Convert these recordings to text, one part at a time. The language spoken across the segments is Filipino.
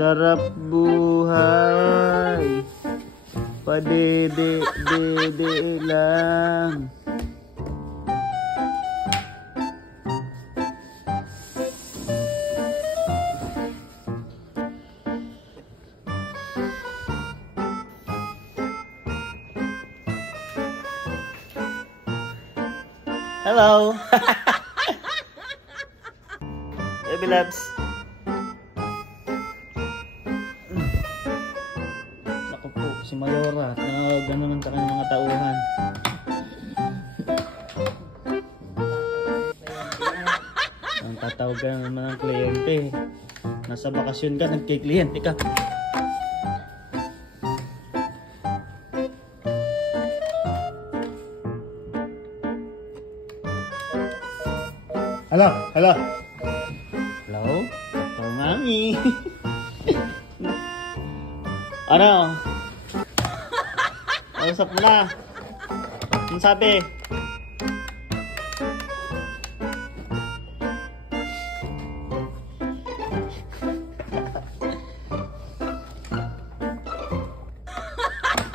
Sarap buhay. Padede lang. Hello. Baby loves. Naku po, si Mayora. Gano'n ang kanyang mga tauhan. Ang tatawag ka naman ng kliyente. Nasa bakasyon ka, nagkikliyente ka. Hello, hello. Hello? Ito, mami. Ano? Usap mo na. Ano sabi?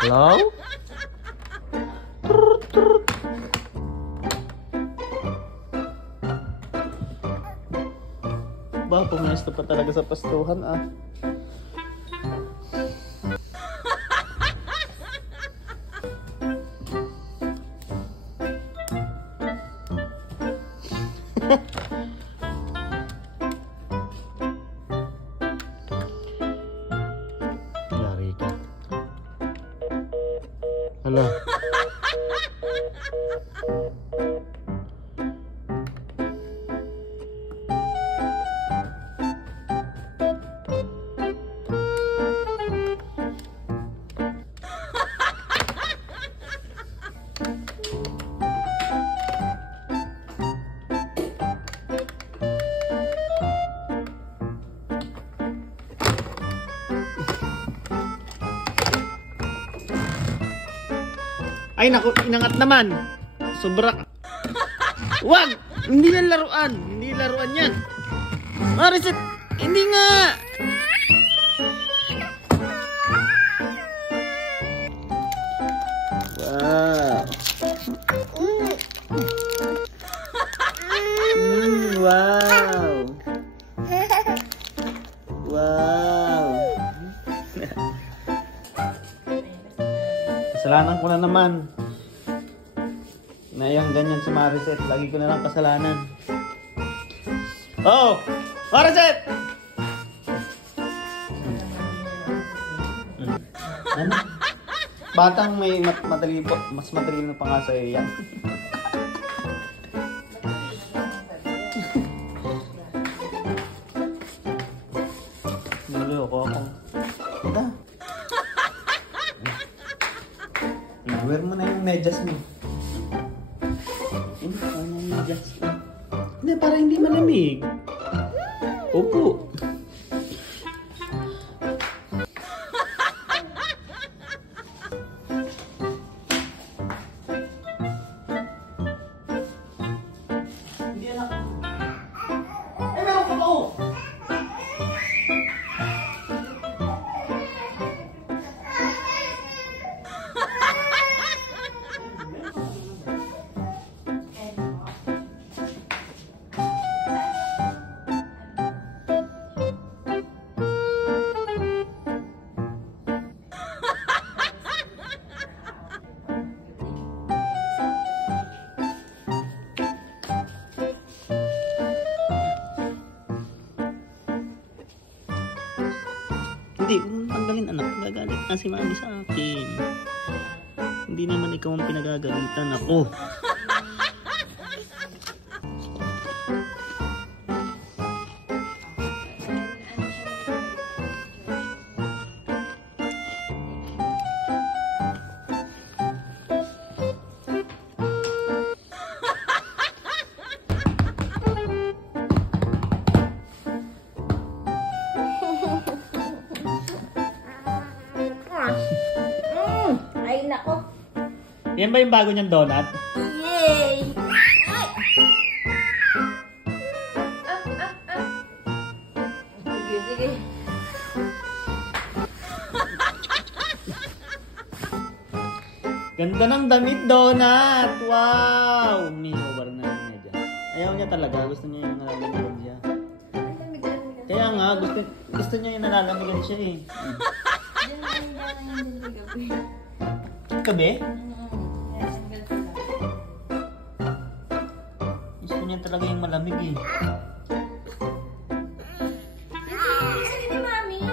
Hello? Ba, pumesto pa talaga sa pastuhan ah. Yari ka. Hala. Ay naku, inangat naman. Sobra. Wag! Hindi yan laruan. Hindi laruan yan. Mariset, hindi nga. Wow. Wow. Wow. Kasalanan ko na naman. Na yung ganyan si Mariset. Lagi ko na lang kasalanan. Oh! Mariset! Ano? Batang may mas matalino pa nga sa'yo yan. Naloko akong. Ito. I-wear mo na yung medyas mo. Hindi, ano yung medyas mo? Hindi, para hindi malamig. Opo. Hindi anak. Eh, meron ka ba ako? Hindi, kung tanggalin anak, gagalit na si mami sa akin. Hindi naman ikaw ang pinagagalitan ako. Ay, nako. Yan ba yung bago niyang donut? Yay! Sige, sige. Ganda ng damit, Donut! Wow! Umiiwar na niya dyan. Ayaw niya talaga. Gusto niya yung nalalamigan siya. Kaya nga, gusto niya yung nalalamigan siya eh. Gabi? Gusto niya talaga yung malamig eh. Sige, Mami.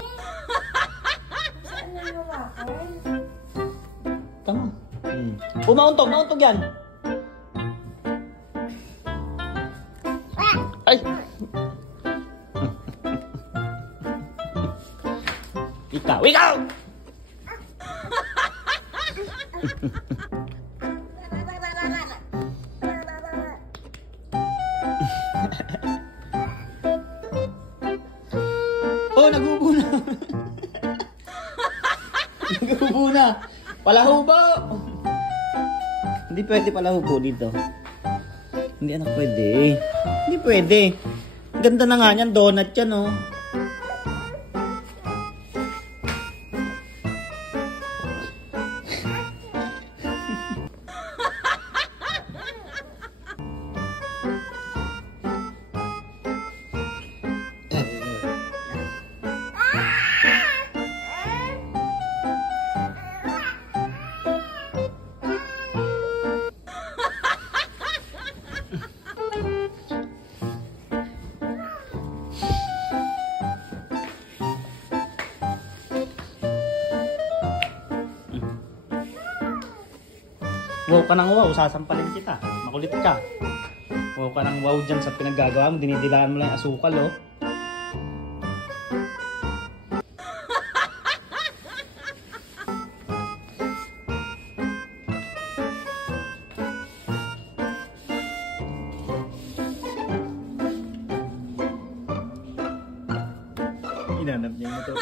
Saan na hawakan? Tama. Mauntog yan. Ay! Ikaw! Oh, naghubo na. Naghubo na. Palahubo! Hindi pwede palahubo dito. Hindi anak pwede. Hindi pwede. Ganda na nga niyan, donut yan oh. Wow ka ng wow, sasampalin kita. Makulit ka. Wow ka ng wow dyan sa pinaggagawa mo. Dinidilaan mo lang yung asukal, oh. Inanap niya yung motor.